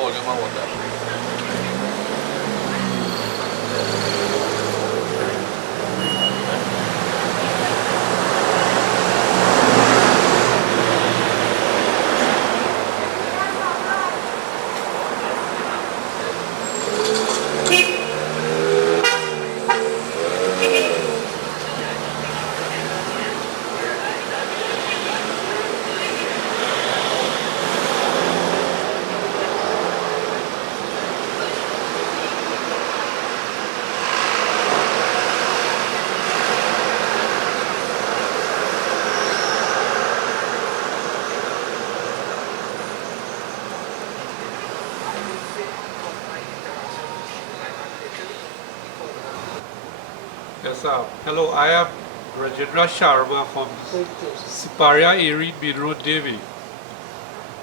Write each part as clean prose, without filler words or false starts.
volume of water. Yes, hello, I am Rajendra Sharma from Siparia Erin Main Road, Debe.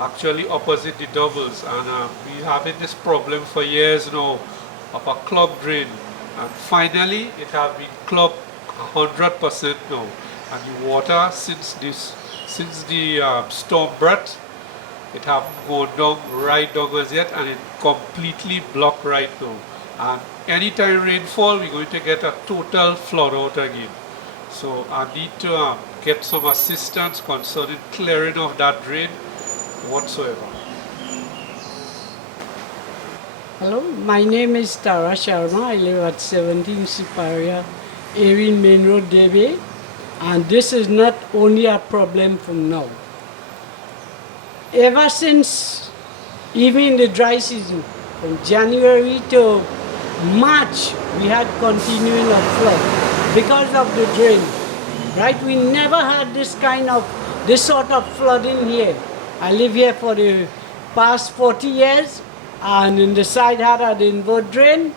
Actually opposite the doubles, and we having this problem for years now of a clog drain, and finally it has been clogged 100% now, and the water since the storm Bret, it have gone down right down as yet, and it completely blocked right now. And anytime rainfall, we're going to get a total flood out again. So I need to get some assistance concerning clearing of that drain whatsoever. Hello, my name is Tara Sharma. I live at 17 Siparia, Erin Main Road, Debe. And this is not only a problem from now. Ever since, even in the dry season, from January to March, we had continuing of flood because of the drain. Right? We never had this sort of flooding here. I live here for the past 40 years, and in the side had an inward drain.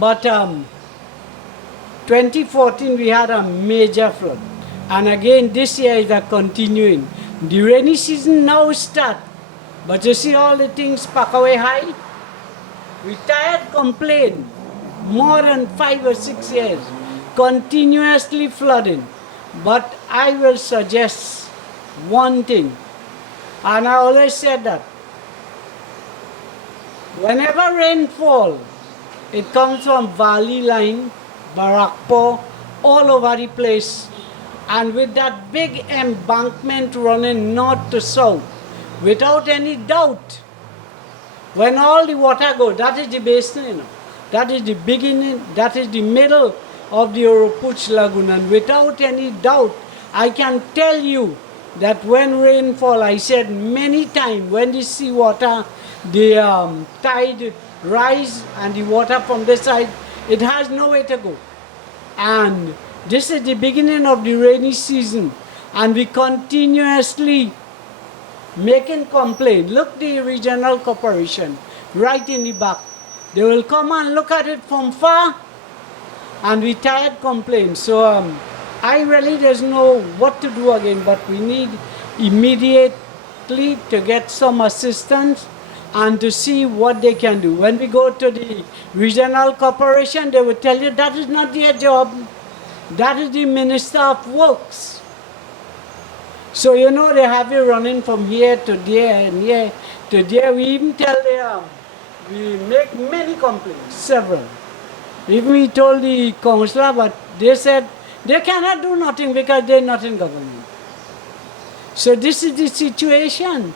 But 2014 we had a major flood, and again this year is a continuing. The rainy season now start, but you see all the things pack away high. We tired complain more than 5 or 6 years, continuously flooding. But I will suggest one thing, and I always said that whenever rain falls, it comes from valley line, Barakpo, all over the place. And with that big embankment running north to south, without any doubt, when all the water goes, that is the basin, you know. That is the beginning, that is the middle of the Oropuch Lagoon. And without any doubt, I can tell you that when rainfall, I said many times, when the seawater, the tide rise and the water from this side, it has nowhere to go. And this is the beginning of the rainy season, and we continuously making complaint. Look, the regional corporation right in the back. They will come and look at it from far, and we tired complaint. So I really doesn't know what to do again, but we need immediately to get some assistance and to see what they can do. When we go to the regional corporation, they will tell you that is not their job. That is the Minister of Works. So you know they have it running from here to there and here to there. We even tell them, we make many complaints, several. Even we told the councillor, but they said they cannot do nothing because they're not in government. So this is the situation.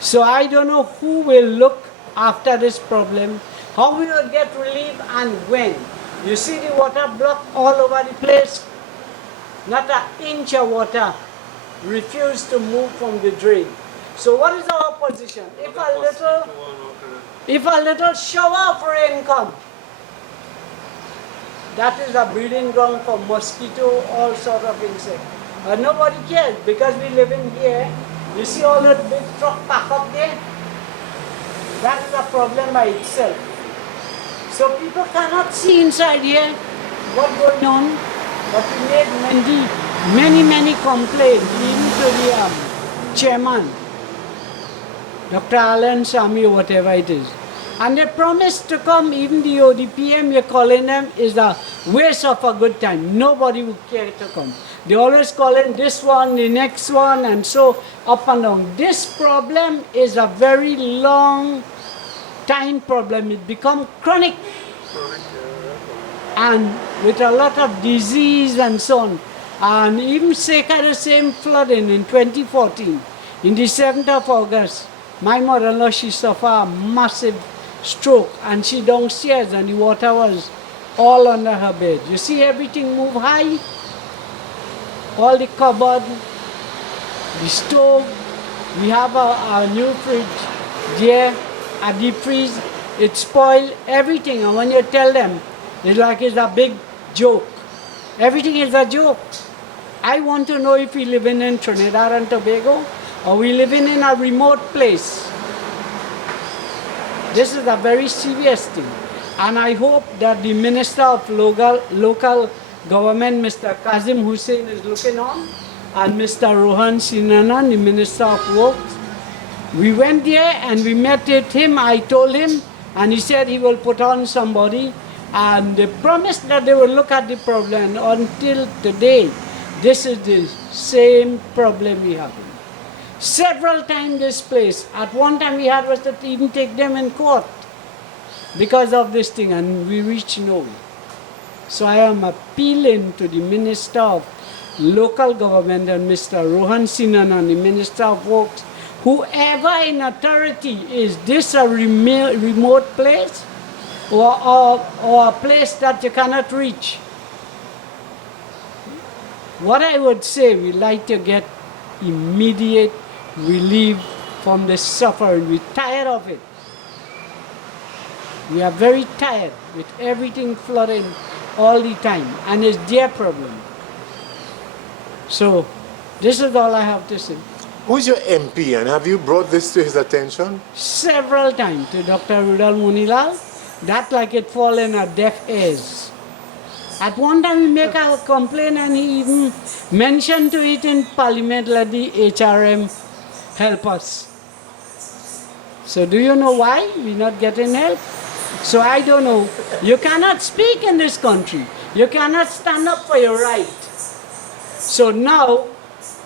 So I don't know who will look after this problem, how we will get relief and when. You see the water block all over the place. Not an inch of water refused to move from the drain. So what is our position? If a little shower of rain comes, that is a breeding ground for mosquito, all sort of insects. But nobody cares because we live in here. You see all that big truck pack up there? That is a problem by itself. So people cannot see inside here what's going on. But we made many complaints, even to the chairman, Dr. Alan Sami or whatever it is. And they promised to come, even the PM you're calling them is a waste of a good time. Nobody would care to come. They always call in this one, the next one, and so up and down. This problem is a very long time problem. It becomes chronic and with a lot of disease and so on. And even second the same flooding in 2014, in the 7th of August, my mother-in-law, she suffered a massive stroke and she downstairs and the water was all under her bed. You see everything move high, all the cupboard, the stove, we have a new fridge there, a deep freeze, it spoiled everything. And when you tell them, it's like it's a big joke. Everything is a joke. I want to know if we living in Trinidad and Tobago or we living in a remote place. This is a very serious thing. And I hope that the Minister of Local Government, Mr. Kazim Hussein, is looking on, and Mr. Rohan Sinanan, the Minister of Works. We went there and we met with him. I told him, and he said he will put on somebody. And they promised that they will look at the problem. Until today, this is the same problem we have. Several times this place, at one time we had was to even take them in court because of this thing, and we reached nowhere. So I am appealing to the Minister of Local Government and Mr. Rohan Sinanan, the Minister of Works, whoever in authority, is this a remote place or a place that you cannot reach? What I would say, we like to get immediate relief from the suffering. We're tired of it. We are very tired with everything flooding all the time, and it's their problem. So, this is all I have to say. Who's your MP, and have you brought this to his attention? Several times to Dr. Rudal Munilal, that like it fall in a deaf ears. At one time we make a complaint and he even mentioned to it in Parliament, let the HRM help us. So do you know why we're not getting help? So I don't know. You cannot speak in this country. You cannot stand up for your right. So now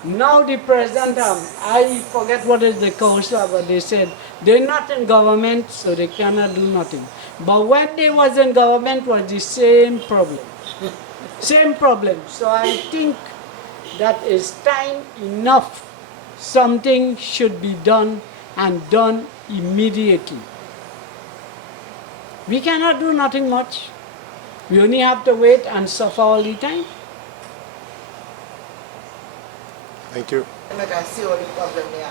the president, I forget what is the council, but they said they're not in government, so they cannot do nothing. But when they was in government was the same problem. Same problem. So I think that is time enough. Something should be done and done immediately. We cannot do nothing much. We only have to wait and suffer all the time. Thank you. I can see all the problem there.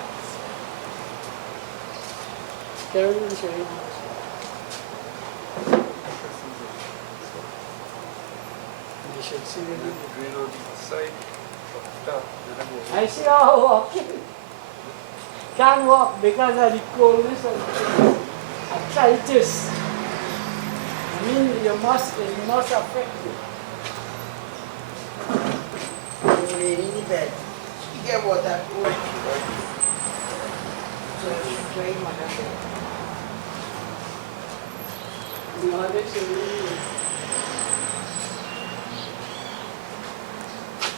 I see how walking. Can't walk because of the coldness and arthritis. I mean, it must affect you. You lay in the bed. You get water. So you dry mother bed. No, that's really.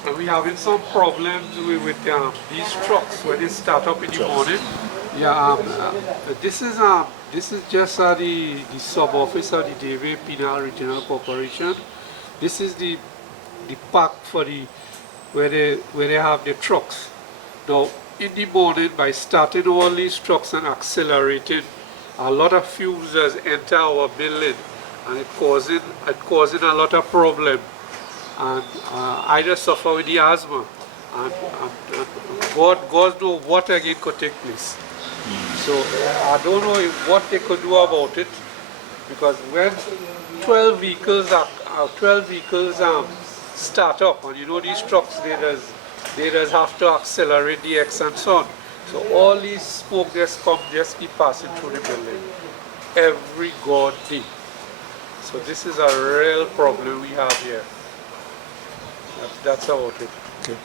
And we having some problems with these trucks when they start up in the morning. Yeah, this is just the sub office of the Debe Penal Regional Corporation. This is the park for where they have the trucks. Now in the morning, by starting all these trucks and accelerating, a lot of fumes just enter our building, and it causing a lot of problem. And I just suffer with the asthma, and God knows what again could take place. So I don't know what they could do about it, because when 12 vehicles start up, and you know these trucks, they just have to accelerate the X and so on. So all these smoke just keep passing through the building every god day. So this is a real problem we have here. That's about it. Okay.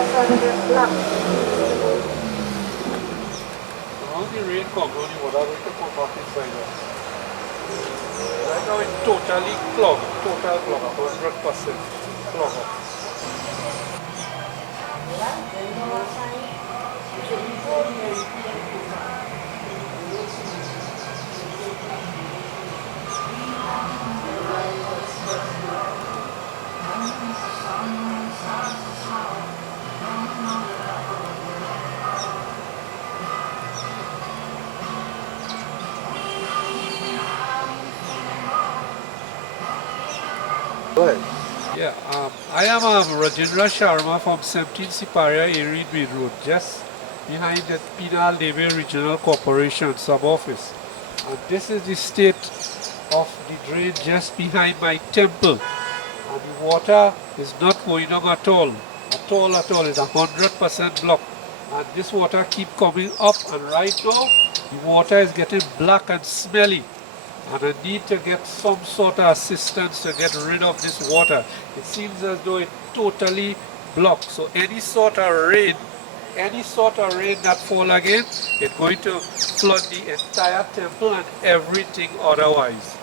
Now the rain comes, now the water going to come back inside us. Right now it's totally clogged, total clog, 100% clog up. Go ahead. Yeah, I am Rajendra Sharma from 17 Siparia Erie Main Road, just behind the Debe Regional Corporation sub-office. And this is the state of the drain just behind my temple. And the water is not going up at all. At all, at all. It's 100% blocked. And this water keep coming up, and right now the water is getting black and smelly. And I need to get some sort of assistance to get rid of this water. It seems as though it's totally blocked. So any sort of rain that fall again, it's going to flood the entire temple and everything otherwise.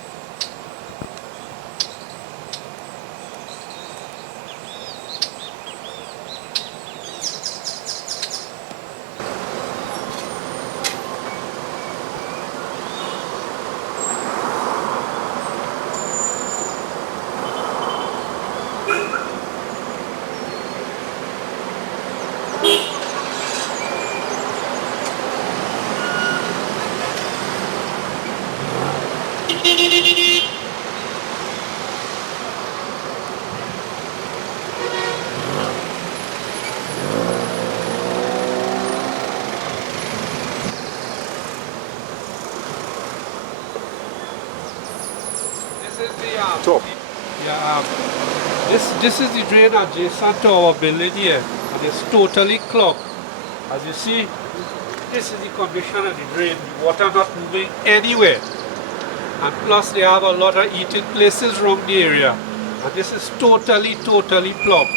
This is the Top. this is the drain adjacent to our building here, and it's totally clogged. As you see, this is the condition of the drain. The water not moving anywhere, and plus they have a lot of eating places around the area, and this is totally plugged.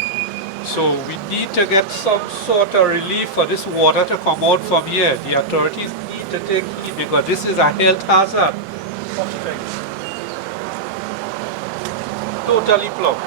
So we need to get some sort of relief for this water to come out from here. The authorities need to take heed because this is a health hazard. Such things. Totally plugged.